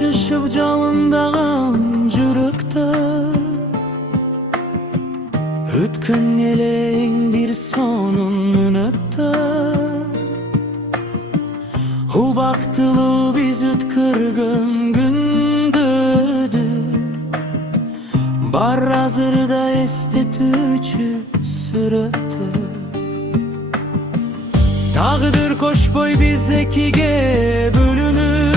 açışıp жалындаған жүректі, өткен елең bir sonun minutта. Убактылуу биз өткөргөн күндөрдү бар азырда эстетүүчү сүрөттө. Tağdır koşboy biz ekiге bölünüp,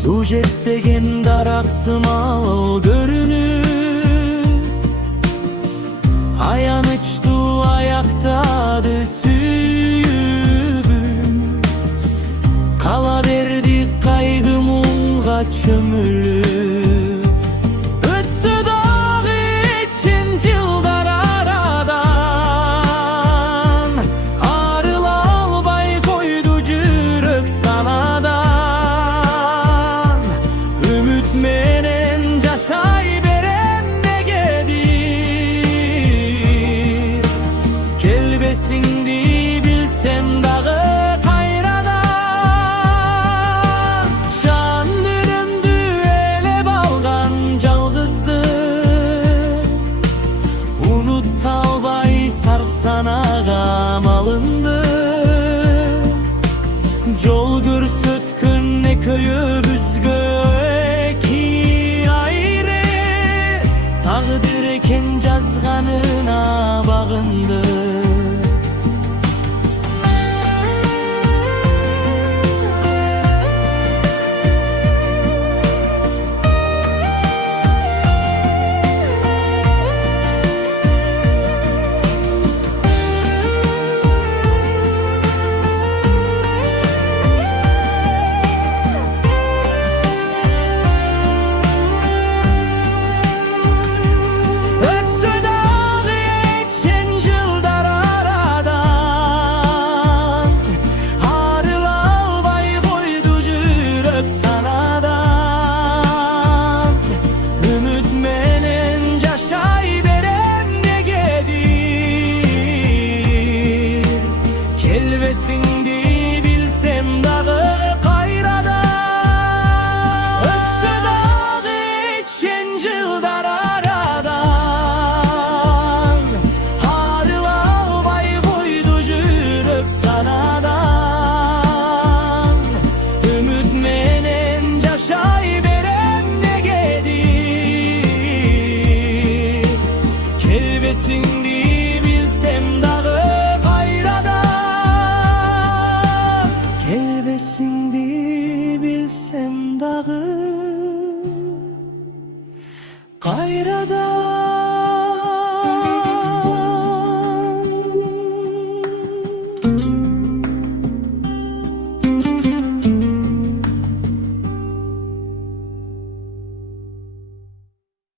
su жетпеген дараксымал көрүнүп, аянычтуу аяктады сүйүүбүз, кала бердик кайгы муңга чөмүлүп. Өтсө дагы için жылдар арадан, арыла албай койду жүрөк санадан. Үмүт